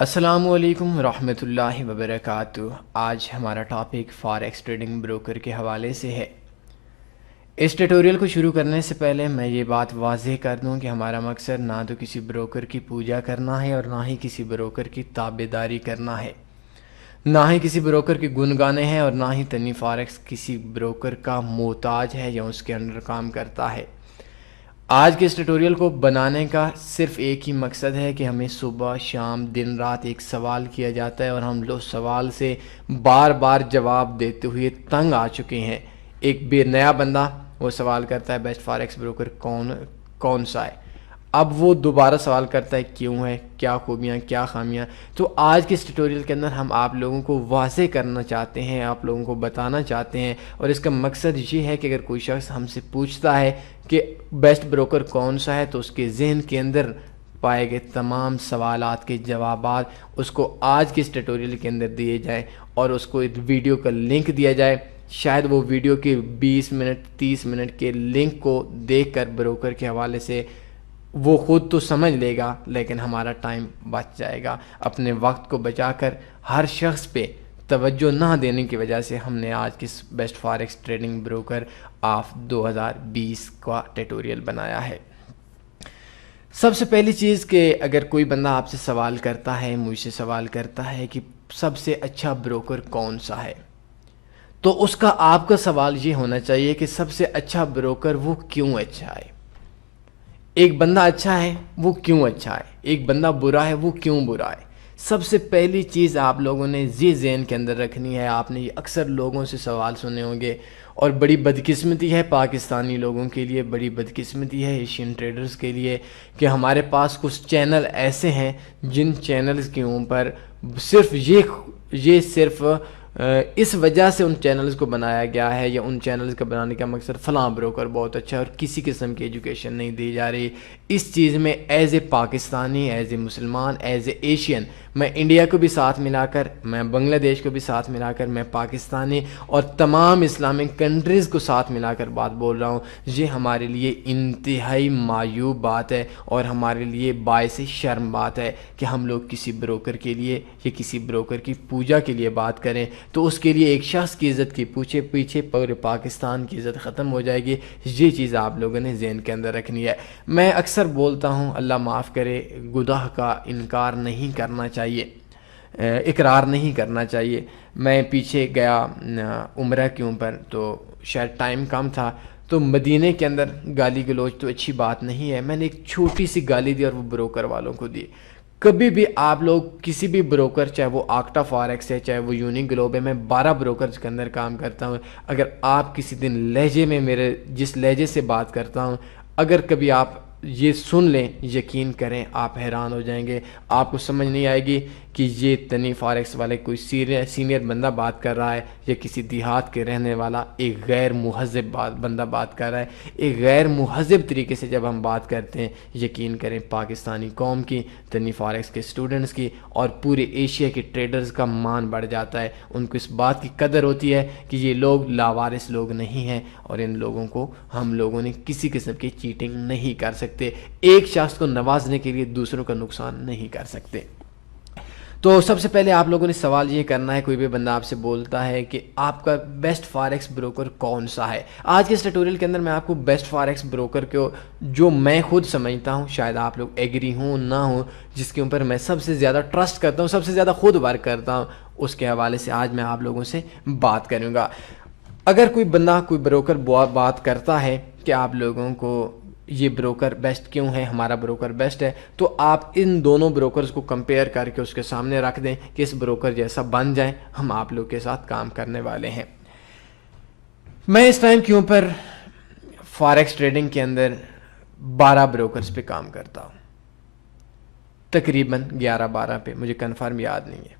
السلام علیکم ورحمۃ اللہ وبرکاتہ۔ آج ہمارا ٹاپک فاریکس ٹریڈنگ بروکر کے حوالے سے ہے۔ اس ٹیٹوریل کو شروع کرنے سے پہلے میں یہ بات واضح کر دوں کہ ہمارا مقصد نہ تو کسی بروکر کی پوجا کرنا ہے اور نہ ہی کسی بروکر کی تابعداری کرنا ہے، نہ ہی کسی بروکر کی گن گانے ہیں، اور نہ ہی تنی فاریکس کسی بروکر کا محتاج ہے یا اس کے انڈر کام کرتا ہے۔ آج کے اس ٹیٹوریل کو بنانے کا صرف ایک ہی مقصد ہے کہ ہمیں صبح شام دن رات ایک سوال کیا جاتا ہے اور ہم لوگ سوال سے بار بار جواب دیتے ہوئے تنگ آ چکے ہیں۔ ایک نیا بندہ وہ سوال کرتا ہے بیسٹ فاریکس بروکر کون سا ہے، اب وہ دوبارہ سوال کرتا ہے کیوں ہے، کیا خوبیاں کیا خامیاں۔ تو آج کے اس ٹیٹوریل کے اندر ہم آپ لوگوں کو واضح کرنا چاہتے ہیں، آپ لوگوں کو بتانا چاہتے ہیں، اور اس کا مقصد یہ ہے کہ اگر کوئی شخص ہم سے پوچھتا ہے کہ بیسٹ بروکر کون سا ہے تو اس کے ذہن کے اندر پائے گئے تمام سوالات کے جوابات اس کو آج کے اس ٹیٹوریل کے اندر دیے جائیں، اور اس کو ایک ویڈیو کا لنک دیا جائے۔ شاید وہ ویڈیو کے 20 منٹ 30 منٹ کے لنک کو دیکھ کر بروکر کے حوالے سے وہ خود تو سمجھ لے گا، لیکن ہمارا ٹائم بچ جائے گا۔ اپنے وقت کو بچا کر ہر شخص پہ توجہ نہ دینے کی وجہ سے ہم نے آج کس best forex trading broker of 2020 کا ٹیٹوریل بنایا ہے۔ سب سے پہلی چیز کہ اگر کوئی بندہ آپ سے سوال کرتا ہے، مجھ سے سوال کرتا ہے کہ سب سے اچھا بروکر کون سا ہے، تو اس کا آپ کا سوال یہ ہونا چاہیے کہ سب سے اچھا بروکر وہ کیوں اچھا ہے۔ ایک بندہ اچھا ہے وہ کیوں اچھا ہے، ایک بندہ برا ہے وہ کیوں برا ہے۔ سب سے پہلی چیز آپ لوگوں نے یہ ذہن کے اندر رکھنی ہے۔ آپ نے یہ اکثر لوگوں سے سوال سنے ہوں گے، اور بڑی بدقسمتی ہے پاکستانی لوگوں کے لیے، بڑی بدقسمتی ہے ایشین ٹریڈرز کے لیے کہ ہمارے پاس کچھ چینل ایسے ہیں جن چینلز کے اوپر صرف یہ صرف اس وجہ سے ان چینلز کو بنایا گیا ہے، یا ان چینلز کا بنانے کا مقصد فلاں بروکر بہت اچھا ہے، اور کسی قسم کی ایجوکیشن نہیں دی جا رہی۔ اس چیز میں as a Pakistani, as a مسلمان، ایز اے ایشین، میں انڈیا کو بھی ساتھ ملا کر، میں بنگلہ دیش کو بھی ساتھ ملا کر، میں پاکستانی اور تمام اسلامک کنٹریز کو ساتھ ملا کر بات بول رہا ہوں۔ یہ ہمارے لیے انتہائی معیوب بات ہے اور ہمارے لیے باعث شرم بات ہے کہ ہم لوگ کسی بروکر کے لیے یا کسی بروکر کی پوجا کے لیے بات کریں تو اس کے لیے ایک شخص کی عزت کی پیچھے پورے پاکستان کی عزت ختم ہو جائے گی۔ یہ چیز آپ لوگوں نے ذہن کے اندر رکھنی ہے۔ میں اکثر بولتا ہوں، اللہ معاف کرے، گناہ کا انکار نہیں کرنا چاہیے، اقرار نہیں کرنا چاہیے۔ میں پیچھے گیا عمرہ کے اوپر، تو شاید ٹائم کم تھا، تو مدینے کے اندر گالی گلوچ تو اچھی بات نہیں ہے، میں نے ایک چھوٹی سی گالی دی اور وہ بروکر والوں کو دی۔ کبھی بھی آپ لوگ کسی بھی بروکر، چاہے وہ آکٹا فاریکس ہے، چاہے وہ یونی گلوب ہے، میں 12 بروکرز کے اندر کام کرتا ہوں، اگر آپ کسی دن لہجے میں میرے جس لہجے سے بات کرتا ہوں، اگر کبھی آپ یہ سن لیں، یقین کریں آپ حیران ہو جائیں گے۔ آپ کو سمجھ نہیں آئے گی کہ یہ تنی فاریکس والے کوئی سینئر بندہ بات کر رہا ہے یا کسی دیہات کے رہنے والا ایک غیر مہذب بندہ بات کر رہا ہے۔ ایک غیر مہذب طریقے سے جب ہم بات کرتے ہیں، یقین کریں پاکستانی قوم کی، تنی فاریکس کے اسٹوڈنٹس کی اور پورے ایشیا کے ٹریڈرز کا مان بڑھ جاتا ہے۔ ان کو اس بات کی قدر ہوتی ہے کہ یہ لوگ لاوارث لوگ نہیں ہیں، اور ان لوگوں کو ہم لوگوں نے کسی قسم کی چیٹنگ نہیں کر سکتے۔ ایک شخص کو نوازنے کے لیے دوسروں کا نقصان نہیں کر سکتے۔ تو سب سے پہلے آپ لوگوں نے سوال یہ کرنا ہے، کوئی بھی بندہ آپ سے بولتا ہے کہ آپ کا بیسٹ فاریکس بروکر کون سا ہے۔ آج کے اس ٹیٹوریل کے اندر میں آپ کو بیسٹ فاریکس بروکر کو جو میں خود سمجھتا ہوں، شاید آپ لوگ ایگری ہوں نہ ہوں، جس کے اوپر میں سب سے زیادہ ٹرسٹ کرتا ہوں، سب سے زیادہ خود ورک کرتا ہوں، اس کے حوالے سے آج میں آپ لوگوں سے بات کروں گا۔ اگر کوئی بندہ کوئی بروکر بات کرتا ہے کہ آپ لوگوں کو یہ بروکر بیسٹ کیوں ہے، ہمارا بروکر بیسٹ ہے، تو آپ ان دونوں بروکرز کو کمپیئر کر کے اس کے سامنے رکھ دیں کہ اس بروکر جیسا بن جائیں، ہم آپ لوگ کے ساتھ کام کرنے والے ہیں۔ میں اس ٹائم کے اوپر فاریکس ٹریڈنگ کے اندر 12 بروکرز پہ کام کرتا ہوں، تقریباً 11-12 پہ، مجھے کنفرم یاد نہیں ہے۔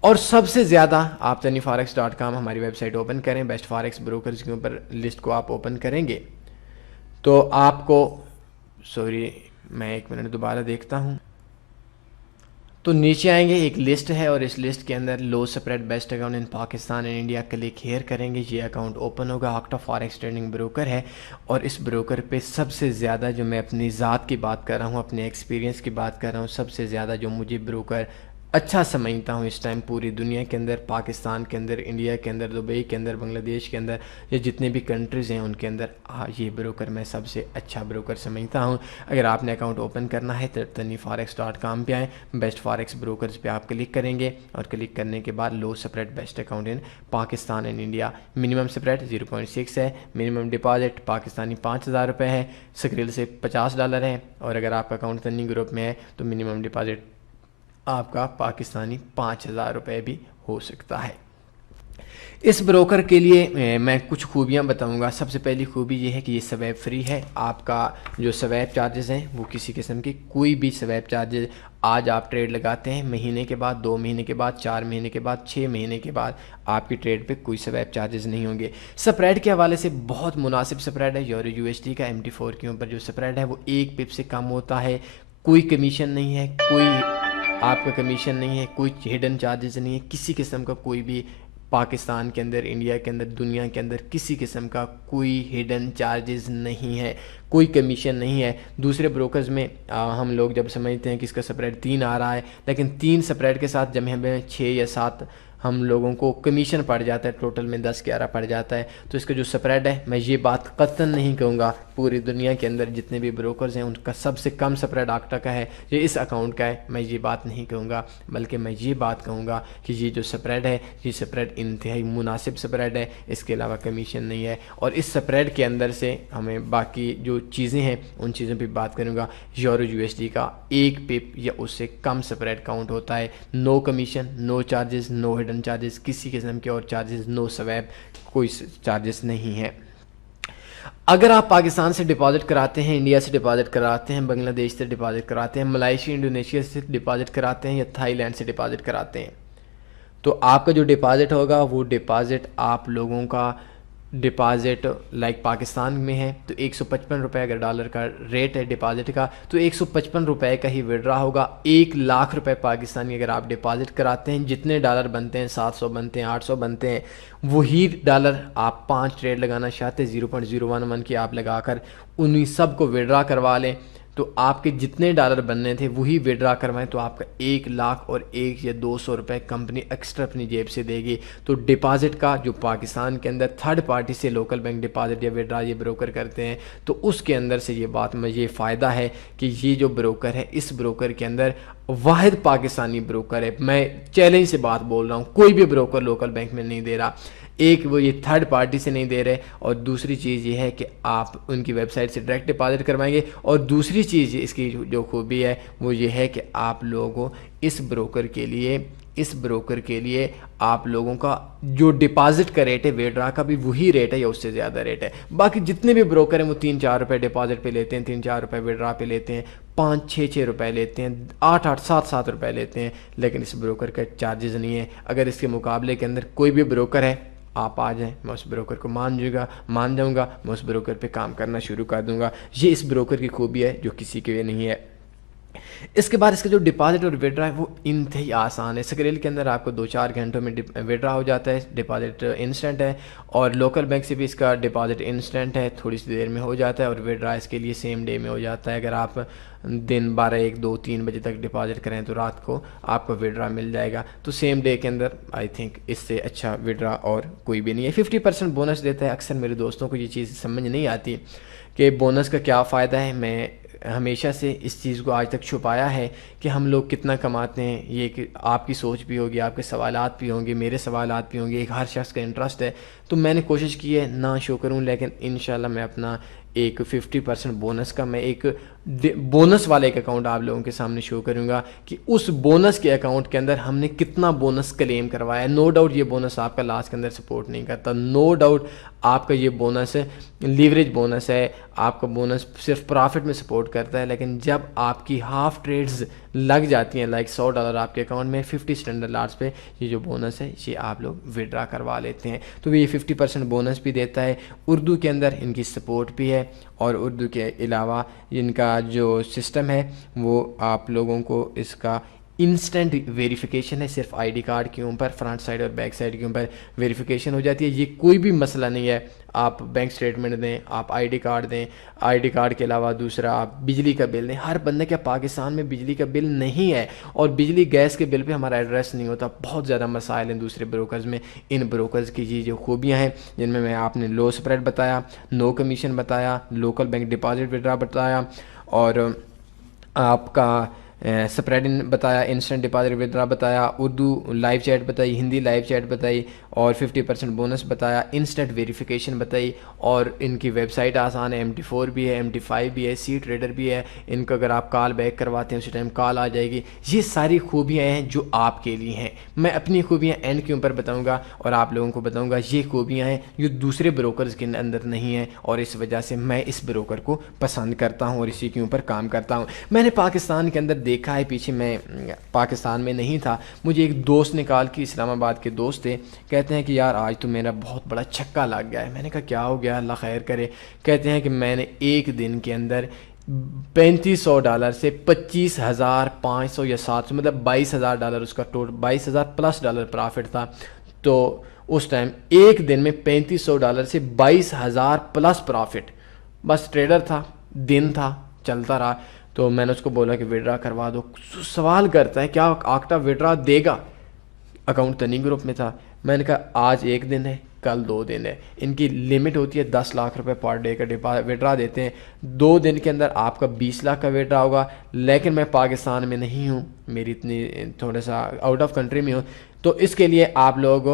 اور سب سے زیادہ آپ taniforex.com ہماری ویب سائٹ اوپن کریں، بیسٹ فاریکس بروکرز کے اوپر لسٹ کو آپ اوپن کریں گے تو آپ کو میں ایک منٹ دوبارہ دیکھتا ہوں، تو نیچے آئیں گے، ایک لسٹ ہے اور اس لسٹ کے اندر low spread best account in Pakistan and India click here کریں گے، یہ اکاؤنٹ اوپن ہوگا۔ آکٹا فاریکس ٹریڈنگ بروکر ہے، اور اس بروکر پہ سب سے زیادہ، جو میں اپنی ذات کی بات کر رہا ہوں، اپنے ایکسپیرینس کی بات کر رہا ہوں، سب سے زیادہ جو مجھے بروکر اچھا سمجھتا ہوں اس ٹائم پوری دنیا کے اندر، پاکستان کے اندر، انڈیا کے اندر، دبئی کے اندر، بنگلہ دیش کے اندر، یا جتنے بھی کنٹریز ہیں ان کے اندر یہ بروکر میں سب سے اچھا بروکر سمجھتا ہوں۔ اگر آپ نے اکاؤنٹ اوپن کرنا ہے تو TanniForex.com پہ آئیں، بیسٹ فاریکس بروکرز پہ آپ کلک کریں گے، اور کلک کرنے کے بعد low spread best account in Pakistan and India, minimum spread 0.6 ہے، منیمم ڈپازٹ پاکستانی 5,000 روپے ہے، سکریل سے $50 ہے، اور اگر آپ کا اکاؤنٹ تنی گروپ میں ہے تو منیمم ڈپازٹ آپ کا پاکستانی 5,000 روپے بھی ہو سکتا ہے۔ اس بروکر کے لیے میں کچھ خوبیاں بتاؤں گا۔ سب سے پہلی خوبی یہ ہے کہ یہ سویپ فری ہے۔ آپ کا جو سویپ چارجز ہیں وہ کسی قسم کی کوئی بھی سویپ چارجز آج آپ ٹریڈ لگاتے ہیں، مہینے کے بعد، 2 مہینے کے بعد، 4 مہینے کے بعد، 6 مہینے کے بعد آپ کی ٹریڈ پہ کوئی سویپ چارجز نہیں ہوں گے۔ سپریڈ کے حوالے سے بہت مناسب سپریڈ ہے۔ یورو USD کا MT4 کے اوپر جو سپریڈ ہے وہ 1 پپ سے کم ہوتا ہے، کوئی کمیشن نہیں ہے، کوئی آپ کا کمیشن نہیں ہے، کوئی ہڈن چارجز نہیں ہے، کسی قسم کا کوئی بھی پاکستان کے اندر، انڈیا کے اندر، دنیا کے اندر کسی قسم کا کوئی ہڈن چارجز نہیں ہے، کوئی کمیشن نہیں ہے۔ دوسرے بروکرز میں ہم لوگ جب سمجھتے ہیں کہ اس کا سپریڈ 3 آ رہا ہے، لیکن 3 سپریڈ کے ساتھ جب ہمیں 6 یا 7 ہم لوگوں کو کمیشن پڑ جاتا ہے، ٹوٹل میں 10-11 پڑ جاتا ہے، تو اس کا جو سپریڈ ہے، میں یہ بات قطعاً نہیں کہوں گا پوری دنیا کے اندر جتنے بھی بروکرز ہیں ان کا سب سے کم سپریڈ آکٹا کا ہے یہ اس اکاؤنٹ کا ہے، میں یہ بات نہیں کہوں گا، بلکہ میں یہ بات کہوں گا کہ یہ جو سپریڈ ہے یہ سپریڈ انتہائی مناسب سپریڈ ہے، اس کے علاوہ کمیشن نہیں ہے۔ اور اس سپریڈ کے اندر سے ہمیں باقی جو چیزیں ہیں ان چیزوں پہ بات کروں گا۔ یورو USD کا 1 پپ یا اس سے کم سپریڈ کاؤنٹ ہوتا ہے، نو کمیشن، نو چارجز، نو ہڈن چارجز، کسی قسم کے اور چارجز، نو سویپ، کوئی چارجز نہیں ہے۔ اگر آپ پاکستان سے ڈپازٹ کراتے ہیں، انڈیا سے ڈپازٹ کراتے ہیں، بنگلہ دیش سے ڈپازٹ کراتے ہیں، ملائیشیا انڈونیشیا سے ڈپازٹ کراتے ہیں، یا تھائی لینڈ سے ڈپازٹ کراتے ہیں، تو آپ کا جو ڈپازٹ ہوگا وہ ڈپازٹ آپ لوگوں کا ڈپازٹ لائک پاکستان میں ہے تو 155 روپے اگر ڈالر کا ریٹ ہے ڈپازٹ کا تو 155 روپے کا ہی وڈرا ہوگا۔ 1,00,000 روپے پاکستانی اگر آپ ڈپازٹ کراتے ہیں، جتنے ڈالر بنتے ہیں، 700 بنتے ہیں، 800 بنتے ہیں، وہی ڈالر آپ 5 ٹریڈ لگانا چاہتے ہیں 0.011 کی آپ لگا کر انہیں سب کو وڈرا کروا لیں، تو آپ کے جتنے ڈالر بننے تھے وہی وڈرا کروائیں تو آپ کا 1,00,000 اور 1 یا 200 روپے کمپنی ایکسٹرا اپنی جیب سے دے گی۔ تو ڈپازٹ کا جو پاکستان کے اندر تھرڈ پارٹی سے لوکل بینک ڈپازٹ یا وڈرا یہ بروکر کرتے ہیں، تو اس کے اندر سے یہ بات میں یہ فائدہ ہے کہ یہ جو بروکر ہے اس بروکر کے اندر واحد پاکستانی بروکر ہے۔ میں چیلنج سے بات بول رہا ہوں، کوئی بھی بروکر لوکل بینک میں نہیں دے رہا، ایک وہ یہ تھرڈ پارٹی سے نہیں دے رہے، اور دوسری چیز یہ ہے کہ آپ ان کی ویب سائٹ سے ڈائریکٹ ڈپازٹ کروائیں گے، اور دوسری چیز اس کی جو خوبی ہے وہ یہ ہے کہ آپ لوگوں اس بروکر کے لیے آپ لوگوں کا جو ڈپازٹ کا ریٹ ہے ویڈرا کا بھی وہی ریٹ ہے یا اس سے زیادہ ریٹ ہے۔ باقی جتنے بھی بروکر ہیں وہ 3-4 روپے ڈپازٹ پہ لیتے ہیں، 3-4 روپے ویڈرا پہ لیتے ہیں، 5-6 روپے لیتے ہیں، 8-8 7-7 روپے لیتے ہیں، لیکن اس بروکر کا چارجز نہیں ہے۔ اگر اس کے مقابلے کے اندر کوئی بھی بروکر ہے آپ آ جائیں، میں اس بروکر کو مان جاؤں گا، میں اس بروکر پہ کام کرنا شروع کر دوں گا۔ یہ اس بروکر کی خوبی ہے جو کسی کے لیے نہیں ہے۔ اس کے بعد اس کا جو ڈپازٹ اور وڈرا ہے وہ انتہائی آسان ہے۔ سکریل کے اندر آپ کو 2-4 گھنٹوں میں وڈرا ہو جاتا ہے، ڈپازٹ انسٹنٹ ہے، اور لوکل بینک سے بھی اس کا ڈپازٹ انسٹنٹ ہے، تھوڑی سی دیر میں ہو جاتا ہے، اور وڈرا اس کے لیے سیم ڈے میں ہو جاتا ہے۔ اگر آپ دن 12 1 2 3 بجے تک ڈپازٹ کریں تو رات کو آپ کو وڈرا مل جائے گا، تو سیم ڈے کے اندر آئی تھنک اس سے اچھا وڈرا اور کوئی بھی نہیں ہے۔ 50% بونس دیتا ہے۔ اکثر میرے دوستوں کو یہ چیز سمجھ نہیں آتی کہ بونس کا کیا فائدہ ہے۔ میں ہمیشہ سے اس چیز کو آج تک چھپایا ہے کہ ہم لوگ کتنا کماتے ہیں، یہ کہ آپ کی سوچ بھی ہوگی، آپ کے سوالات بھی ہوں گے، میرے سوالات بھی ہوں گے، ایک ہر شخص کا انٹرسٹ ہے، تو میں نے کوشش کی ہے نہ شو کروں، لیکن انشاءاللہ میں اپنا ایک 50% بونس کا میں ایک بونس والے ایک اکاؤنٹ آپ لوگوں کے سامنے شو کروں گا کہ اس بونس کے اکاؤنٹ کے اندر ہم نے کتنا بونس کلیم کروایا ہے۔ نو ڈاؤٹ یہ بونس آپ کا لاس کے اندر سپورٹ نہیں کرتا، نو ڈاؤٹ آپ کا یہ بونس لیوریج بونس ہے، آپ کا بونس صرف پرافٹ میں سپورٹ کرتا ہے، لیکن جب آپ کی ہاف ٹریڈز لگ جاتی ہیں لائک $100 آپ کے اکاؤنٹ میں 50 اسٹینڈرڈ لاٹس پہ، یہ جو بونس ہے یہ آپ لوگ وڈرا کروا لیتے ہیں، تو یہ 50% بونس بھی دیتا ہے۔ اردو کے اندر ان کی سپورٹ بھی ہے، اور اردو کے علاوہ ان کا جو سسٹم ہے وہ آپ لوگوں کو اس کا انسٹنٹ ویریفیکیشن ہے، صرف آئی ڈی کارڈ کے اوپر فرنٹ سائڈ اور بیک سائڈ کے اوپر ویریفیکیشن ہو جاتی ہے۔ یہ کوئی بھی مسئلہ نہیں ہے آپ بینک سٹیٹمنٹ دیں, آپ آئی ڈی کارڈ دیں, آئی ڈی کارڈ کے علاوہ دوسرا آپ بجلی کا بل دیں. ہر بندے کے پاکستان میں بجلی کا بل نہیں ہے, اور بجلی گیس کے بل پہ ہمارا ایڈریس نہیں ہوتا. بہت زیادہ مسائل ہیں دوسرے بروکرز میں. ان بروکرز کی یہ جو خوبیاں ہیں جن میں آپ نے لو اسپریڈ بتایا, نو کمیشن بتایا, لوکل بینک ڈپازٹ ودرا بتایا, اور آپ کا سپریڈ بتایا, انسٹنٹ ڈپازٹ ودرا بتایا, اردو لائیو چیٹ بتائی, ہندی لائیو چیٹ بتائی, اور 50% بونس بتایا, انسٹنٹ ویریفیکیشن بتائی, اور ان کی ویب سائٹ آسان ہے, MT4 بھی ہے, MT5 بھی ہے, سی ٹریڈر بھی ہے. ان کو اگر آپ کال بیک کرواتے ہیں اسی ٹائم کال آ جائے گی. یہ ساری خوبیاں ہیں جو آپ کے لیے ہیں. میں اپنی خوبیاں اینڈ کے اوپر بتاؤں گا اور آپ لوگوں کو بتاؤں گا یہ خوبیاں ہیں جو دوسرے بروکرز کے اندر نہیں ہیں, اور اس وجہ سے میں اس بروکر کو پسند کرتا ہوں اور اسی کے اوپر کام کرتا ہوں. میں نے پاکستان کے اندر دیکھا ہے, پیچھے میں پاکستان میں نہیں تھا, مجھے ایک دوست نے کال کی, اسلام آباد کے دوست تھے, کہتے ہیں کہ یار آج تو میرا بہت بڑا چھکا لگ گیا ہے. میں نے کہا کیا ہو گیا, اللہ خیر کرے. کہتے ہیں کہ میں نے ایک دن کے اندر $3500 سے $25,500 یا 700, مطلب $22,000 اس کا ٹوٹل, $22,000+ پرافٹ تھا. تو اس ٹائم ایک دن میں $3500 سے $22,000+ پرافٹ. بس ٹریڈر تھا, دن تھا, چلتا رہا. تو میں نے اس کو بولا کہ وڈرا کروا دو. سوال کرتا ہے کیا آکٹا وڈرا دے گا, اکاؤنٹ تنی گروپ میں تھا. میں نے کہا آج ایک دن ہے, کل 2 دن ہے. ان کی لمٹ ہوتی ہے 10 لاکھ روپے پر ڈے کا وڈرا دیتے ہیں. 2 دن کے اندر آپ کا 20 لاکھ کا وڈرا ہوگا. لیکن میں پاکستان میں نہیں ہوں, میری اتنی تھوڑا سا آؤٹ آف کنٹری میں ہوں, تو اس کے لیے آپ لوگ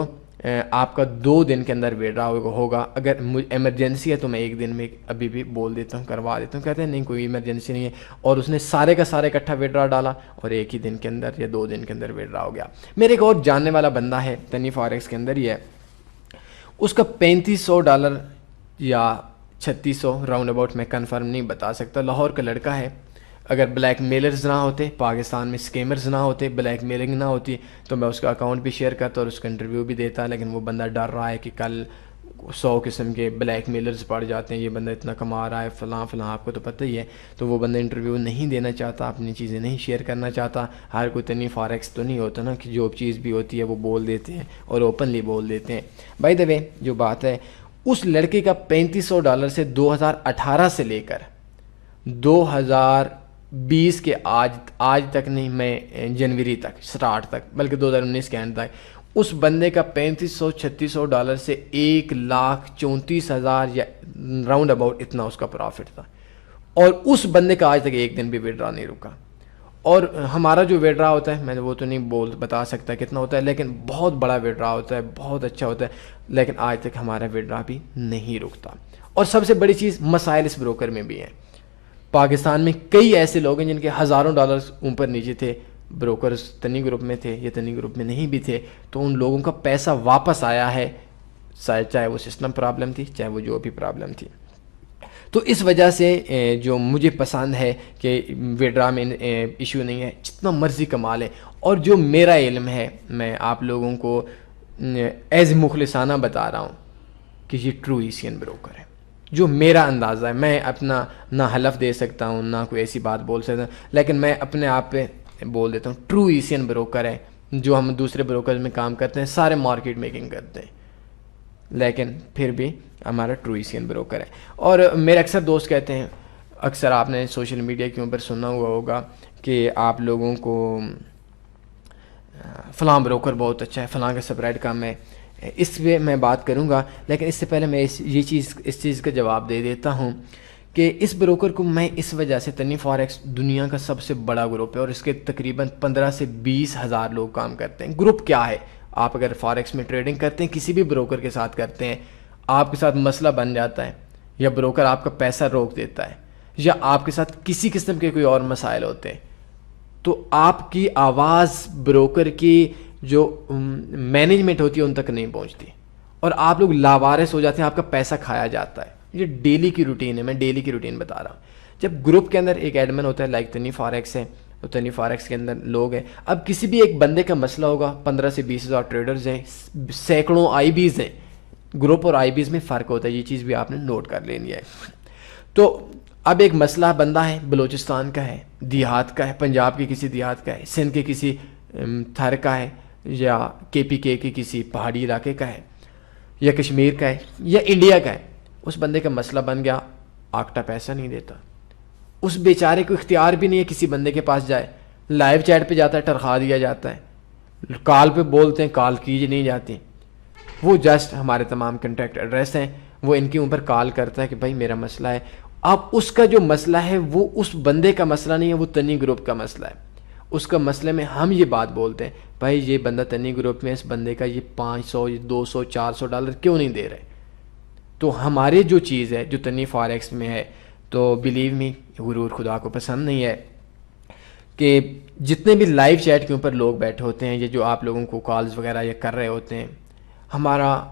آپ کا 2 دن کے اندر وڈرا ہوگا. اگر ایمرجنسی ہے تو میں ایک دن میں ابھی بھی بول دیتا ہوں, کروا دیتا ہوں. کہتے ہیں نہیں کوئی ایمرجنسی نہیں ہے, اور اس نے سارے کا سارے اکٹھا وڈرا ڈالا اور ایک ہی دن کے اندر یا 2 دن کے اندر وڈرا ہو گیا. میرے ایک اور جاننے والا بندہ ہے, تنی فاریکس کے اندر ہی ہے, اس کا $3500 یا 3600 راؤنڈ اباؤٹ, میں کنفرم نہیں بتا سکتا, لاہور کا لڑکا ہے. اگر بلیک میلرز نہ ہوتے, پاکستان میں اسکیمرز نہ ہوتے, بلیک میلنگ نہ ہوتی, تو میں اس کا اکاؤنٹ بھی شیئر کرتا اور اس کا انٹرویو بھی دیتا. لیکن وہ بندہ ڈر رہا ہے کہ کل 100 قسم کے بلیک میلرز پڑ جاتے ہیں, یہ بندہ اتنا کما رہا ہے فلاں فلاں, آپ کو تو پتہ ہی ہے. تو وہ بندہ انٹرویو نہیں دینا چاہتا, اپنی چیزیں نہیں شیئر کرنا چاہتا. ہر کوئی تنی فاریکس تو نہیں ہوتا نا کہ جو چیز بھی ہوتی ہے وہ بول دیتے ہیں اور اوپنلی بول دیتے ہیں. بائی دا وے جو بات ہے, اس لڑکے کا $3500 سے 2018 سے لے کر 2020 کے آج تک نہیں, میں جنوری تک سٹارٹ تک, بلکہ 2019 کے اینڈ تک, اس بندے کا $3500-3600 سے 1,34,000 یا راؤنڈ اباؤٹ اتنا اس کا پرافٹ تھا. اور اس بندے کا آج تک ایک دن بھی وڈرا نہیں رکا. اور ہمارا جو وڈرا ہوتا ہے, میں وہ تو نہیں بتا سکتا کتنا ہوتا ہے, لیکن بہت بڑا وڈرا ہوتا ہے, بہت اچھا ہوتا ہے, لیکن آج تک ہمارا وڈرا بھی نہیں رکتا. اور سب سے بڑی چیز, مسائل اس بروکر میں بھی ہیں. پاکستان میں کئی ایسے لوگ ہیں جن کے ہزاروں ڈالرز اوپر نیچے تھے, بروکرز تنی گروپ میں تھے یا تنی گروپ میں نہیں بھی تھے, تو ان لوگوں کا پیسہ واپس آیا ہے, چاہے وہ سسٹم پرابلم تھی, چاہے وہ جو بھی پرابلم تھی. تو اس وجہ سے جو مجھے پسند ہے کہ وڈرا میں ایشو نہیں ہے, جتنا مرضی کما لیں. اور جو میرا علم ہے, میں آپ لوگوں کو ایز مخلصانہ بتا رہا ہوں کہ یہ ٹرو ایشین بروکر ہے. جو میرا اندازہ ہے, میں اپنا نہ حلف دے سکتا ہوں نہ کوئی ایسی بات بول سکتا ہوں, لیکن میں اپنے آپ پہ بول دیتا ہوں ٹرو ایشین بروکر ہے. جو ہم دوسرے بروکرز میں کام کرتے ہیں سارے مارکیٹ میکنگ کرتے ہیں, لیکن پھر بھی ہمارا ٹرو ایشین بروکر ہے. اور میرے اکثر دوست کہتے ہیں, اکثر آپ نے سوشل میڈیا کے اوپر سنا ہوا ہوگا کہ آپ لوگوں کو فلاں بروکر بہت اچھا ہے, فلاں کا سپریٹ کم ہے. اس پہ میں بات کروں گا, لیکن اس سے پہلے میں اس چیز کا جواب دے دیتا ہوں کہ اس بروکر کو میں اس وجہ سے, تنی فاریکس دنیا کا سب سے بڑا گروپ ہے اور اس کے تقریباً 15 سے 20 ہزار لوگ کام کرتے ہیں. گروپ کیا ہے, آپ اگر فاریکس میں ٹریڈنگ کرتے ہیں, کسی بھی بروکر کے ساتھ کرتے ہیں, آپ کے ساتھ مسئلہ بن جاتا ہے, یا بروکر آپ کا پیسہ روک دیتا ہے, یا آپ کے ساتھ کسی قسم کے کوئی اور مسائل ہوتے ہیں, تو آپ کی آواز بروکر کی جو مینجمنٹ ہوتی ہے ان تک نہیں پہنچتی, اور آپ لوگ لاوارث ہو جاتے ہیں, آپ کا پیسہ کھایا جاتا ہے. یہ ڈیلی کی روٹین ہے, میں ڈیلی کی روٹین بتا رہا ہوں. جب گروپ کے اندر ایک ایڈمن ہوتا ہے لائک تنی فاریکس ہے, تو تنی فاریکس کے اندر لوگ ہیں. اب کسی بھی ایک بندے کا مسئلہ ہوگا, 15 سے 20 ہزار ٹریڈرز ہیں, سینکڑوں آئی بیز ہیں. گروپ اور آئی بیز میں فرق ہوتا ہے, یہ چیز بھی آپ نے نوٹ کر لینی ہے. تو اب ایک مسئلہ بندہ ہے, بلوچستان کا ہے, دیہات کا ہے, پنجاب کے کسی دیہات کا ہے, سندھ کے کسی تھر کا ہے, یا KPK کے کسی پہاڑی علاقے کا ہے. یا کشمیر کا ہے یا انڈیا کا ہے، اس بندے کا مسئلہ بن گیا، آکٹا پیسہ نہیں دیتا، اس بیچارے کو اختیار بھی نہیں ہے کسی بندے کے پاس جائے، لائیو چیٹ پہ جاتا ہے ٹرخا دیا جاتا ہے، کال پہ بولتے ہیں کال کی نہیں جاتی، وہ جسٹ ہمارے تمام کنٹیکٹ ایڈریس ہیں، وہ ان کے اوپر کال کرتا ہے کہ بھائی میرا مسئلہ ہے. اب اس کا جو مسئلہ ہے وہ اس بندے کا مسئلہ نہیں ہے، وہ تنی گروپ کا مسئلہ ہے. اس کا مسئلے میں ہم یہ بات بولتے ہیں بھائی یہ بندہ تنی گروپ میں، اس بندے کا یہ 500 200 400 ڈالر کیوں نہیں دے رہے. تو ہمارے جو چیز ہے جو تنی فاریکس میں ہے، تو بلیو می غرور خدا کو پسند نہیں ہے کہ جتنے بھی لائیو چیٹ کے اوپر لوگ بیٹھے ہوتے ہیں، یہ جو آپ لوگوں کو کالز وغیرہ یہ کر رہے ہوتے ہیں، ہمارا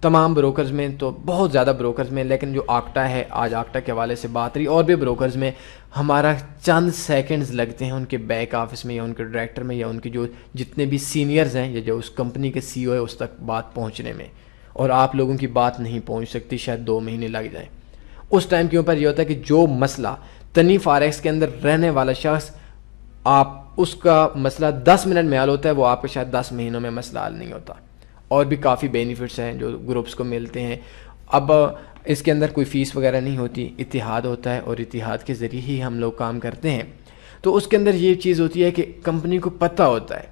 تمام بروکرز میں تو بہت زیادہ بروکرز میں، لیکن جو آکٹا ہے، آج آکٹا کے حوالے سے بات رہی، اور بھی بروکرز میں ہمارا چند سیکنڈز لگتے ہیں ان کے بیک آفس میں یا ان کے ڈائریکٹر میں یا ان کے جو جتنے بھی سینئرز ہیں یا جو اس کمپنی کے سی او ہے اس تک بات پہنچنے میں، اور آپ لوگوں کی بات نہیں پہنچ سکتی، شاید 2 مہینے لگ جائیں. اس ٹائم کے اوپر یہ ہوتا ہے کہ جو مسئلہ تنی فاریکس کے اندر رہنے والا شخص، آپ اس کا مسئلہ 10 منٹ میں حل ہوتا ہے، وہ آپ کا شاید 10 مہینوں میں مسئلہ حل نہیں ہوتا. اور بھی کافی بینیفٹس ہیں جو گروپس کو ملتے ہیں. اب اس کے اندر کوئی فیس وغیرہ نہیں ہوتی، اتحاد ہوتا ہے اور اتحاد کے ذریعے ہی ہم لوگ کام کرتے ہیں. تو اس کے اندر یہ چیز ہوتی ہے کہ کمپنی کو پتہ ہوتا ہے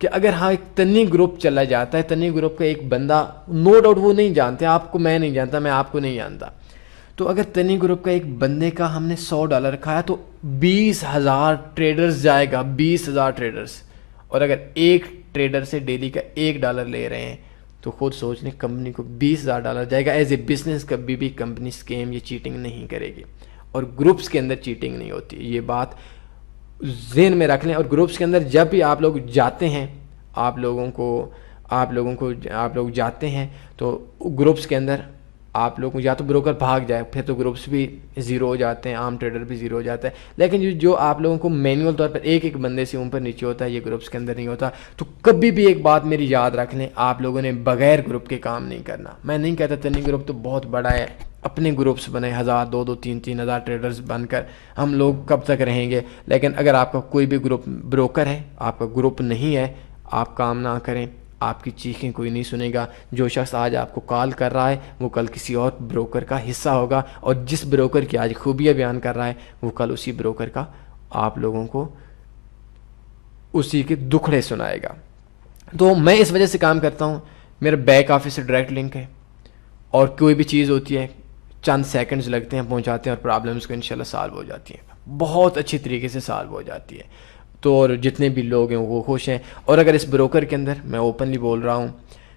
کہ اگر ہاں ایک تنی گروپ چلا جاتا ہے، تنی گروپ کا ایک بندہ، نو ڈاؤٹ وہ نہیں جانتے آپ کو، میں نہیں جانتا، میں آپ کو نہیں جانتا، تو اگر تنی گروپ کا ایک بندے کا ہم نے $100 کھایا تو 20,000 ٹریڈرز جائے گا، 20,000 ٹریڈرز. اور اگر ایک ٹریڈر سے ڈیلی کا $1 لے رہے ہیں تو خود سوچ لیں کمپنی کو $20,000 جائے گا. ایز اے بزنس کبھی بھی کمپنی اسکیم یا چیٹنگ نہیں کرے گی، اور گروپس کے اندر چیٹنگ نہیں ہوتی، یہ بات ذہن میں رکھ لیں. اور گروپس کے اندر جب بھی آپ لوگ جاتے ہیں، آپ لوگ جاتے ہیں تو گروپس کے اندر آپ لوگ یا تو بروکر بھاگ جائے، پھر تو گروپس بھی زیرو ہو جاتے ہیں، عام ٹریڈر بھی زیرو ہو جاتا ہے. لیکن جو آپ لوگوں کو مینول طور پر ایک بندے سے اوپر نیچے ہوتا ہے، یہ گروپس کے اندر نہیں ہوتا. تو کبھی بھی ایک بات میری یاد رکھ لیں، آپ لوگوں نے بغیر گروپ کے کام نہیں کرنا. میں نہیں کہتا تنی گروپ تو بہت بڑا ہے، اپنے گروپس بنے 1000 2 3 ہزار ٹریڈرز بن کر ہم لوگ کب تک رہیں گے. لیکن اگر آپ کا کوئی بھی گروپ بروکر ہے، آپ کا گروپ نہیں ہے، آپ کام نہ کریں، آپ کی چیخیں کوئی نہیں سنے گا. جو شخص آج آپ کو کال کر رہا ہے وہ کل کسی اور بروکر کا حصہ ہوگا، اور جس بروکر کی آج خوبیاں بیان کر رہا ہے وہ کل اسی بروکر کا آپ لوگوں کو اسی کے دکھڑے سنائے گا. تو میں اس وجہ سے کام کرتا ہوں، میرا بیک آفس سے ڈائریکٹ لنک ہے، اور کوئی بھی چیز ہوتی ہے چند سیکنڈز لگتے ہیں پہنچاتے ہیں، اور پرابلمس کو انشاءاللہ سالو ہو جاتی ہیں، بہت اچھی طریقے سے سالو ہو جاتی ہے. تو اور جتنے بھی لوگ ہیں وہ خوش ہیں. اور اگر اس بروکر کے اندر میں اوپنلی بول رہا ہوں،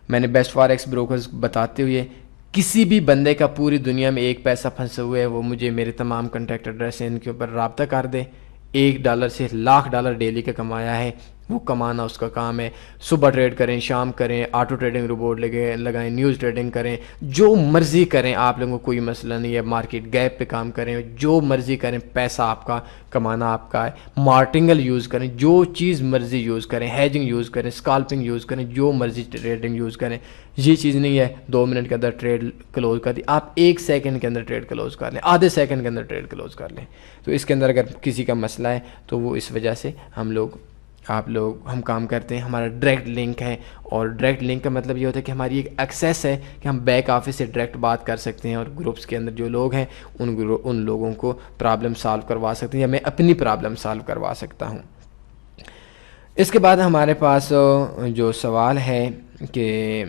میں نے بیسٹ فاریکس بروکرز بتاتے ہوئے، کسی بھی بندے کا پوری دنیا میں ایک پیسہ پھنسا ہوا ہے، وہ مجھے میرے تمام کنٹیکٹ ایڈریس ہیں، ان کے اوپر رابطہ کر دے. $1 سے $1,00,000 ڈیلی کا کمایا ہے، وہ کمانا اس کا کام ہے. صبح ٹریڈ کریں، شام کریں، آٹو ٹریڈنگ روبوٹ لگائیں، نیوز ٹریڈنگ کریں، جو مرضی کریں، آپ لوگوں کو کوئی مسئلہ نہیں ہے. مارکیٹ گیپ پہ کام کریں، جو مرضی کریں، پیسہ آپ کا، کمانا آپ کا ہے. مارٹنگل یوز کریں، جو چیز مرضی یوز کریں، ہیجنگ یوز کریں، اسکالپنگ یوز کریں، جو مرضی ٹریڈنگ یوز کریں. یہ چیز نہیں ہے 2 منٹ کے اندر ٹریڈ کلوز کر دی، آپ 1 سیکنڈ کے اندر ٹریڈ کلوز کر لیں، آدھے سیکنڈ کے اندر ٹریڈ کلوز کر لیں. تو اس کے اندر اگر کسی کا مسئلہ ہے تو وہ اس وجہ سے ہم کام کرتے ہیں. ہمارا ڈائریکٹ لنک ہے، اور ڈائریکٹ لنک کا مطلب یہ ہوتا ہے کہ ہماری ایک ایکسیس ہے کہ ہم بیک آفس سے ڈائریکٹ بات کر سکتے ہیں، اور گروپس کے اندر جو لوگ ہیں ان لوگوں کو پرابلم سالو کروا سکتے ہیں، یا میں اپنی پرابلم سالو کروا سکتا ہوں. اس کے بعد ہمارے پاس جو سوال ہے کہ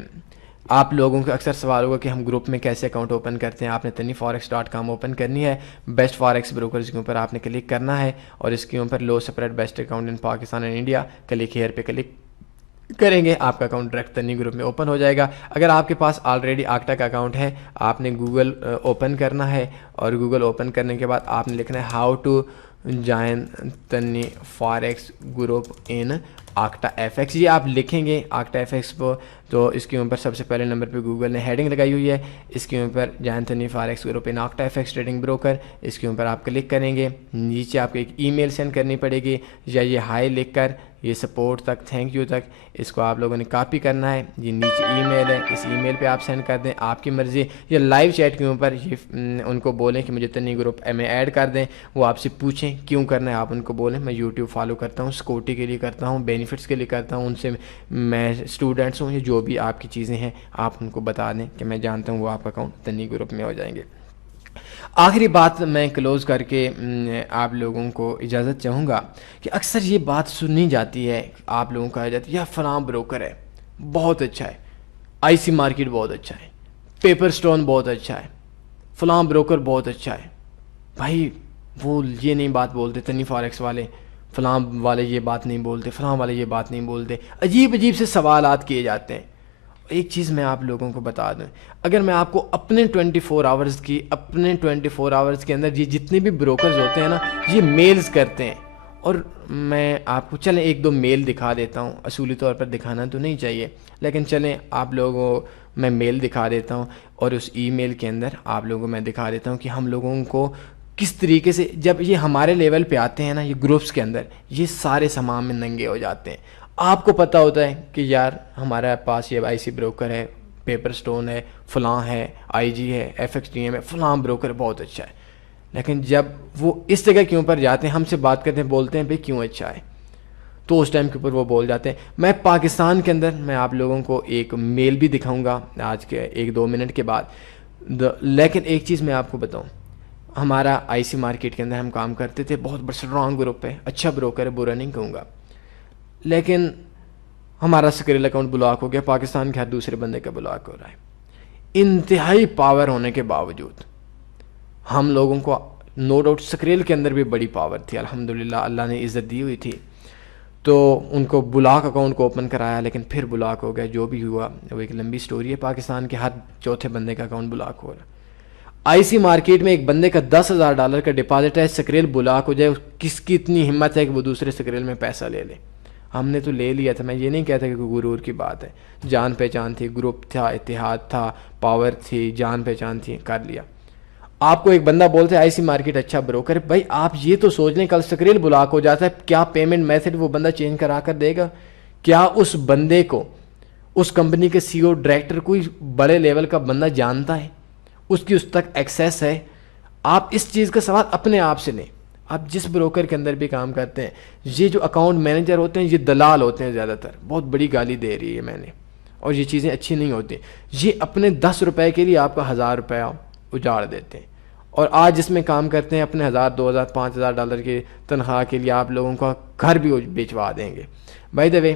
آپ لوگوں کا اکثر سوال ہوگا کہ ہم گروپ میں کیسے اکاؤنٹ اوپن کرتے ہیں. آپ نے TanyForex.com اوپن کرنی ہے، بیسٹ فاریکس بروکرز کے اوپر آپ نے کلک کرنا ہے، اور اس کے اوپر low spread best account in Pakistan and India, click here پہ کلک کریں گے، آپ کا اکاؤنٹ ڈائریکٹ تنی گروپ میں اوپن ہو جائے گا. اگر آپ کے پاس آلریڈی آکٹا کا اکاؤنٹ ہے، آپ نے گوگل اوپن کرنا ہے، اور گوگل اوپن کرنے کے بعد آپ نے لکھنا ہے how to join Tani forex group in Octa FX. یہ آپ لکھیں گے آکٹا FX کو، تو اس کے اوپر سب سے پہلے نمبر پہ گوگل نے ہیڈنگ لگائی ہوئی ہے، اس کے اوپر join Tani forex group in Octa FX trading broker, اس کے اوپر آپ کلک کریں گے. نیچے آپ کو ایک ای میل سینڈ کرنی پڑے گی، یا یہ ہائی لکھ کر یہ سپورٹ تک، تھینک یو تک، اس کو آپ لوگوں نے کاپی کرنا ہے. یہ نیچے ای میل ہے، اس ای میل پہ آپ سینڈ کر دیں، آپ کی مرضی. یا لائیو چیٹ کے اوپر یہ ان کو بولیں کہ مجھے تنی گروپ میں ایڈ کر دیں، وہ آپ سے پوچھیں کیوں کرنا ہے، آپ ان کو بولیں میں یوٹیوب فالو کرتا ہوں، سیکورٹی کے لیے کرتا ہوں، بینیفٹس کے لیے کرتا ہوں، ان سے میں اسٹوڈنٹس ہوں، یا جو بھی آپ کی چیزیں ہیں آپ ان کو بتا دیں کہ میں جانتا ہوں وہ آپ کا اکاؤنٹ تنی گروپ میں ہو جائیں گے. آخری بات میں کلوز کر کے آپ لوگوں کو اجازت چاہوں گا کہ اکثر یہ بات سنی جاتی ہے، آپ لوگوں کو کہا جاتا ہے یا فلاں بروکر ہے بہت اچھا ہے، آئی سی مارکیٹ بہت اچھا ہے، پیپر سٹون بہت اچھا ہے، فلاں بروکر بہت اچھا ہے. بھائی وہ یہ نہیں بات بولتے، تنی فاریکس والے فلاں والے یہ بات نہیں بولتے، فلاں والے یہ بات نہیں بولتے، عجیب عجیب سے سوالات کیے جاتے ہیں. ایک چیز میں آپ لوگوں کو بتا دوں، اگر میں آپ کو اپنے 24 آورز کے اندر یہ جتنے بھی بروکرز ہوتے ہیں نا، یہ میلز کرتے ہیں. اور میں آپ کو چلیں ایک دو میل دکھا دیتا ہوں، اصولی طور پر دکھانا تو نہیں چاہیے لیکن چلیں آپ لوگوں میں میل دکھا دیتا ہوں، اور اس ای میل کے اندر آپ لوگوں کو میں دکھا دیتا ہوں کہ ہم لوگوں کو کس طریقے سے جب یہ ہمارے لیول پہ آتے ہیں نا، یہ گروپس کے اندر یہ سارے سامان میں ننگے ہو جاتے ہیں. آپ کو پتہ ہوتا ہے کہ یار ہمارے پاس یہ آئی سی بروکر ہے، پیپر سٹون ہے، فلاں ہے، آئی جی ہے، ایف ایکس ٹی ایم ہے، فلاں بروکر بہت اچھا ہے. لیکن جب وہ اس جگہ کے اوپر جاتے ہیں، ہم سے بات کرتے ہیں، بولتے ہیں بھائی کیوں اچھا ہے، تو اس ٹائم کے اوپر وہ بول جاتے ہیں. میں پاکستان کے اندر میں آپ لوگوں کو ایک میل بھی دکھاؤں گا آج کے 1-2 منٹ کے بعد. لیکن ایک چیز میں آپ کو بتاؤں، ہمارا آئی سی مارکیٹ کے اندر ہم کام کرتے تھے، بہت بڑا اسٹرانگ گروپ ہے، اچھا بروکر ہے، برا نہیں کہوں گا، لیکن ہمارا سکریل اکاؤنٹ بلاک ہو گیا، پاکستان کے ہر دوسرے بندے کا بلاک ہو رہا ہے. انتہائی پاور ہونے کے باوجود ہم لوگوں کو نو ڈاؤٹ سکریل کے اندر بھی بڑی پاور تھی، الحمدللہ اللہ نے عزت دی ہوئی تھی، تو ان کو بلاک اکاؤنٹ کو اوپن کرایا لیکن پھر بلاک ہو گیا. جو بھی ہوا وہ ایک لمبی سٹوری ہے، پاکستان کے ہر چوتھے بندے کا اکاؤنٹ بلاک ہو رہا ہے. آئی سی مارکیٹ میں ایک بندے کا $10,000 کا ڈپازٹ ہے، سکریل بلاک ہو جائے، کس کی اتنی ہمت ہے کہ وہ دوسرے سکریل میں پیسہ لے لے. ہم نے تو لے لیا تھا، میں یہ نہیں کہتا کہ کوئی غرور کی بات ہے، جان پہچان تھی، گروپ تھا، اتحاد تھا، پاور تھی، جان پہچان تھی، کر لیا. آپ کو ایک بندہ بولتا ہے آئی سی مارکیٹ اچھا بروکر ہے، بھائی آپ یہ تو سوچ لیں کل سکریل بلاک ہو جاتا ہے، کیا پیمنٹ میتھڈ وہ بندہ چینج کرا کر دے گا؟ کیا اس بندے کو اس کمپنی کے سی او ڈائریکٹر کوئی بڑے لیول کا بندہ جانتا ہے، اس کی اس تک ایکسیس ہے؟ آپ اس چیز کا سوال اپنے آپ سے لیں. آپ جس بروکر کے اندر بھی کام کرتے ہیں، یہ جو اکاؤنٹ مینیجر ہوتے ہیں یہ دلال ہوتے ہیں زیادہ تر. بہت بڑی گالی دے رہی ہے میں نے، اور یہ چیزیں اچھی نہیں ہوتی. یہ اپنے 10 روپے کے لیے آپ کا 1000 روپیہ اجاڑ دیتے ہیں، اور آج جس میں کام کرتے ہیں اپنے 1000 2000 $5000 کی تنخواہ کے لیے آپ لوگوں کا گھر بھی بیچوا دیں گے. بائی دا وے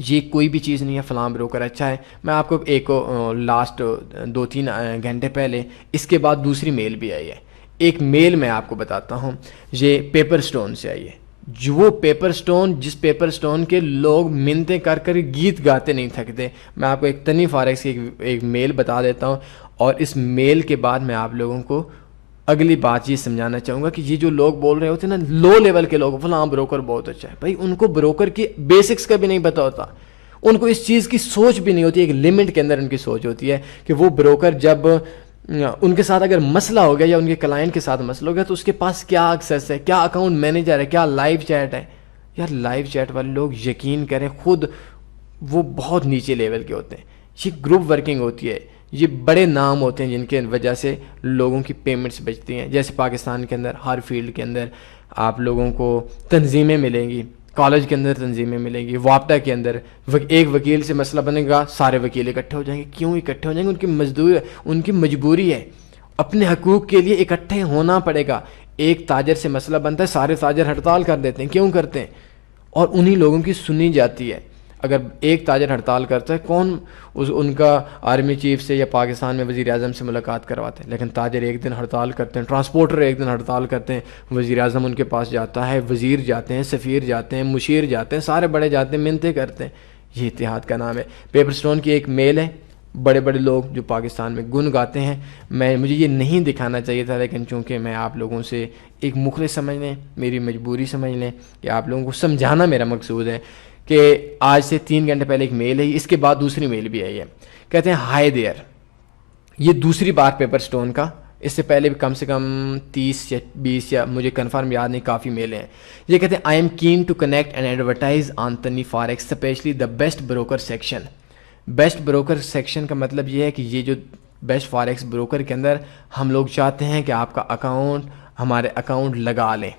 یہ کوئی بھی چیز نہیں ہے فلاں بروکر اچھا ہے. میں آپ کو ایک لاسٹ 2-3 گھنٹے پہلے اس کے بعد دوسری میل بھی آئی ہے. ایک میل میں آپ کو بتاتا ہوں، یہ پیپر سٹون سے آئی ہے. جو وہ پیپر سٹون، جس پیپر سٹون کے لوگ منتیں کر کر گیت گاتے نہیں تھکتے. میں آپ کو ایک تنی فاریکس کی ایک میل بتا دیتا ہوں، اور اس میل کے بعد میں آپ لوگوں کو اگلی بات یہ سمجھانا چاہوں گا کہ یہ جو لوگ بول رہے ہوتے ہیں نا، لو لیول کے لوگ، فلاں بروکر بہت اچھا ہے، بھائی ان کو بروکر کی بیسکس کا بھی نہیں پتہ ہوتا، ان کو اس چیز کی سوچ بھی نہیں ہوتی. ایک لمٹ کے اندر ان کی سوچ ہوتی ہے کہ وہ بروکر جب ان کے ساتھ اگر مسئلہ ہو گیا یا ان کے کلائنٹ کے ساتھ مسئلہ ہو گیا تو اس کے پاس کیا ایکسیس ہے، کیا اکاؤنٹ مینیجر ہے، کیا لائیو چیٹ ہے. یار لائیو چیٹ والے لوگ یقین کریں خود وہ بہت نیچے لیول کے ہوتے ہیں. یہ گروپ ورکنگ ہوتی ہے، یہ بڑے نام ہوتے ہیں جن کے وجہ سے لوگوں کی پیمنٹس بچتی ہیں. جیسے پاکستان کے اندر ہر فیلڈ کے اندر آپ لوگوں کو تنظیمیں ملیں گی، کالج کے اندر تنظیمیں ملیں گی، واپڈا کے اندر ایک وکیل سے مسئلہ بنے گا، سارے وکیل اکٹھے ہو جائیں گے. کیوں اکٹھے ہو جائیں گے؟ ان کی مجبوری ہے، اپنے حقوق کے لیے اکٹھے ہونا پڑے گا. ایک تاجر سے مسئلہ بنتا ہے، سارے تاجر ہڑتال کر دیتے ہیں. کیوں کرتے ہیں؟ اور انہی لوگوں کی سنی جاتی ہے. اگر ایک تاجر ہڑتال کرتا ہے، کون ان کا آرمی چیف سے یا پاکستان میں وزیر اعظم سے ملاقات کرواتے ہیں؟ لیکن تاجر ایک دن ہڑتال کرتے ہیں، ٹرانسپورٹر ایک دن ہڑتال کرتے ہیں، وزیر اعظم ان کے پاس جاتا ہے، وزیر جاتے ہیں، سفیر جاتے ہیں، مشیر جاتے ہیں، سارے بڑے جاتے ہیں، منتیں کرتے ہیں. یہ اتحاد کا نام ہے. پیپر سٹون کی ایک میل ہے، بڑے بڑے لوگ جو پاکستان میں گن گاتے ہیں. مجھے یہ نہیں دکھانا چاہیے تھا، لیکن چونکہ میں آپ لوگوں سے ایک مخلص سمجھ لیں، میری مجبوری سمجھ لیں کہ آپ لوگوں کو سمجھانا میرا مقصود ہے کہ آج سے 3 گھنٹے پہلے ایک میل ہے، اس کے بعد دوسری میل بھی آئی ہے. کہتے ہیں ہائی دیئر، یہ دوسری بار پیپر سٹون کا اس سے پہلے بھی کم سے کم 30 یا 20 یا مجھے کنفرم یاد نہیں کافی میلیں ہیں. یہ کہتے ہیں I am keen to connect and advertise on Tani forex especially the best broker section. Best broker section کا مطلب یہ ہے کہ یہ جو بیسٹ فاریکس بروکر کے اندر ہم لوگ چاہتے ہیں کہ آپ کا اکاؤنٹ ہمارے اکاؤنٹ لگا لیں.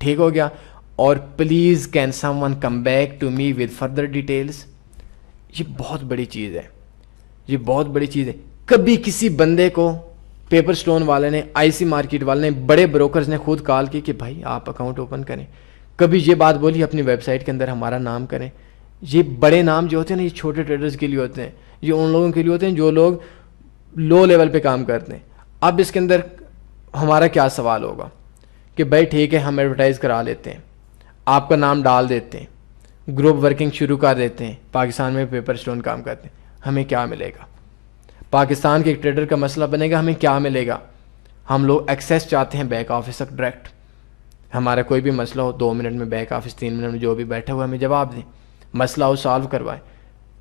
ٹھیک ہو گیا. اور please can someone come back to me with further details. یہ بہت بڑی چیز ہے, یہ بہت بڑی چیز ہے. کبھی کسی بندے کو پیپر سٹون والے نے, آئی سی مارکیٹ والے نے, بڑے بروکرز نے خود کال کی کہ بھائی آپ اکاؤنٹ اوپن کریں. کبھی یہ بات بولی اپنی ویب سائٹ کے اندر ہمارا نام کریں. یہ بڑے نام جو ہوتے ہیں نا یہ چھوٹے ٹریڈرز کے لیے ہوتے ہیں, یہ ان لوگوں کے لیے ہوتے ہیں جو لوگ لو لیول پہ کام کرتے ہیں. اب اس کے اندر ہمارا کیا سوال ہوگا کہ بھائی ٹھیک ہے ہم ایڈورٹائز کرا لیتے ہیں, آپ کا نام ڈال دیتے ہیں, گروپ ورکنگ شروع کر دیتے ہیں, پاکستان میں پیپر سٹون کام کرتے ہیں, ہمیں کیا ملے گا؟ پاکستان کے ایک ٹریڈر کا مسئلہ بنے گا, ہمیں کیا ملے گا؟ ہم لوگ ایکسیس چاہتے ہیں بیک آفس تک ڈائریکٹ. ہمارا کوئی بھی مسئلہ ہو 2 منٹ میں بیک آفس, 3 منٹ میں جو بھی بیٹھا ہوا ہمیں جواب دیں, مسئلہ ہو سالو کروائیں.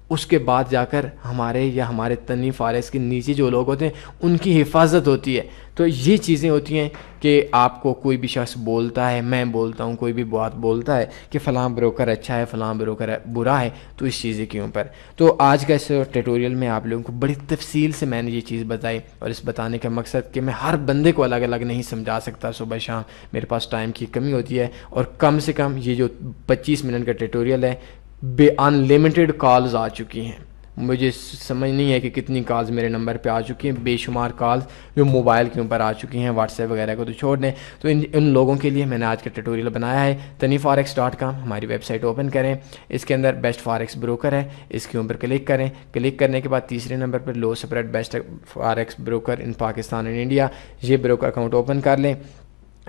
اس کے بعد جا کر ہمارے یا ہمارے تنی فاریکس کے نیچے جو لوگ ہوتے ہیں ان کی حفاظت ہوتی ہے. تو یہ چیزیں ہوتی ہیں کہ آپ کو کوئی بھی شخص بولتا ہے, میں بولتا ہوں, کوئی بھی بات بولتا ہے کہ فلاں بروکر اچھا ہے, فلاں بروکر برا ہے, تو اس چیزیں کے اوپر. تو آج کا اس ٹیٹوریل میں آپ لوگوں کو بڑی تفصیل سے میں نے یہ چیز بتائی, اور اس بتانے کا مقصد کہ میں ہر بندے کو الگ الگ نہیں سمجھا سکتا, صبح شام میرے پاس ٹائم کی کمی ہوتی ہے. اور کم سے کم یہ جو 25 منٹ کا ٹیٹوریل ہے, بے ان لمیٹڈ کالز آ چکی ہیں. مجھے سمجھ نہیں ہے کہ کتنی کالز میرے نمبر پہ آ چکی ہیں, بے شمار کالز جو موبائل کے اوپر آ چکی ہیں, واٹس ایپ وغیرہ کو تو چھوڑ دیں. تو ان لوگوں کے لیے میں نے آج کا ٹیٹوریل بنایا ہے. taniforex.com ہماری ویب سائٹ اوپن کریں, اس کے اندر بیسٹ فاریکس بروکر ہے, اس کے اوپر کلک کریں. کلک کرنے کے بعد تیسرے نمبر پر low spread best forex broker in Pakistan and India, یہ بروکر اکاؤنٹ اوپن کر لیں.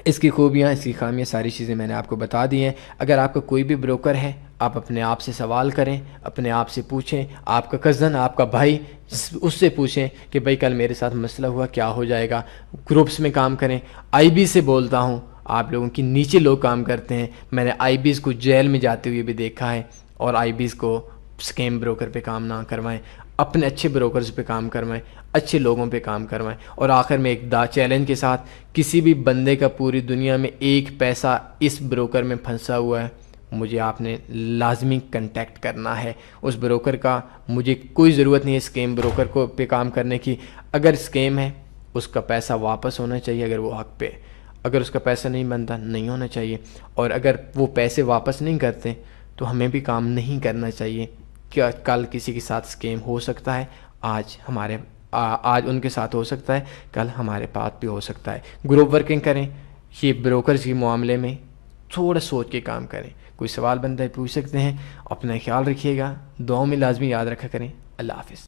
اس کی خوبیاں, اس کی خامیاں, ساری چیزیں میں نے آپ کو بتا دی ہیں. اگر آپ کا کوئی بھی بروکر ہے, آپ اپنے آپ سے سوال کریں, اپنے آپ سے پوچھیں, آپ کا کزن, آپ کا بھائی, اس سے پوچھیں کہ بھائی کل میرے ساتھ مسئلہ ہوا, کیا ہو جائے گا. گروپس میں کام کریں. آئی بی سے بولتا ہوں, آپ لوگوں کی نیچے لوگ کام کرتے ہیں, میں نے آئی بیز کو جیل میں جاتے ہوئے بھی دیکھا ہے, اور آئی بیز کو اسکیم بروکر پہ کام نہ کروائیں, اپنے اچھے بروکرز پہ کام کروائیں, اچھے لوگوں پہ کام کروائیں. اور آخر میں ایک چیلنج کے ساتھ, کسی بھی بندے کا پوری دنیا میں 1 پیسہ اس بروکر میں پھنسا ہوا ہے, مجھے آپ نے لازمی کنٹیکٹ کرنا ہے اس بروکر کا. مجھے کوئی ضرورت نہیں ہے اسکیم بروکر کو پہ کام کرنے کی. اگر اسکیم ہے اس کا پیسہ واپس ہونا چاہیے, اگر وہ حق پہ, اگر اس کا پیسہ نہیں بنتا نہیں ہونا چاہیے. اور اگر وہ پیسے واپس نہیں کرتے تو ہمیں بھی کام نہیں کرنا چاہیے. کیا کل کسی کے ساتھ اسکیم ہو سکتا ہے, آج ان کے ساتھ ہو سکتا ہے, کل ہمارے پاس بھی ہو سکتا ہے. گروپ ورکنگ کریں. یہ بروکرز کے معاملے میں تھوڑا سوچ کے کام کریں. کوئی سوال بنتا ہے پوچھ سکتے ہیں. اپنا خیال رکھیے گا, دعاؤں میں لازمی یاد رکھا کریں. اللہ حافظ.